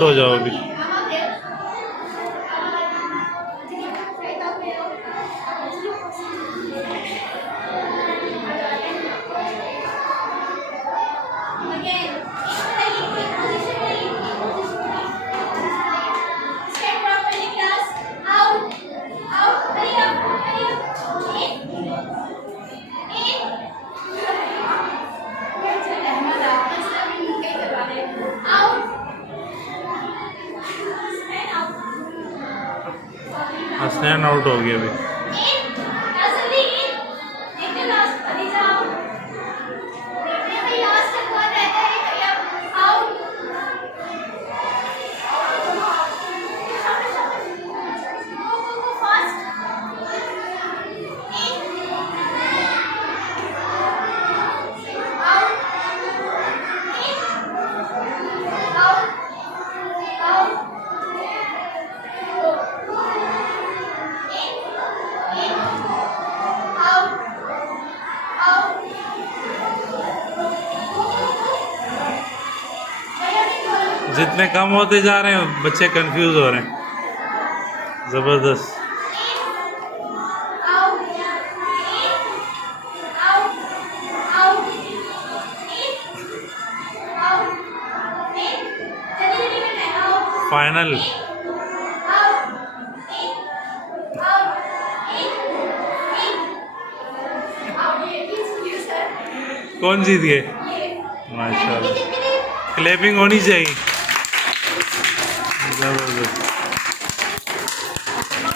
आउट हो जाओ अभी। हसनैन आउट हो गया अभी। जितने कम होते जा रहे हैं बच्चे कंफ्यूज हो रहे हैं जबरदस्त। फाइनल कौन जीत गए? माशाल्लाह, क्लैपिंग होनी चाहिए। जबरदस्त।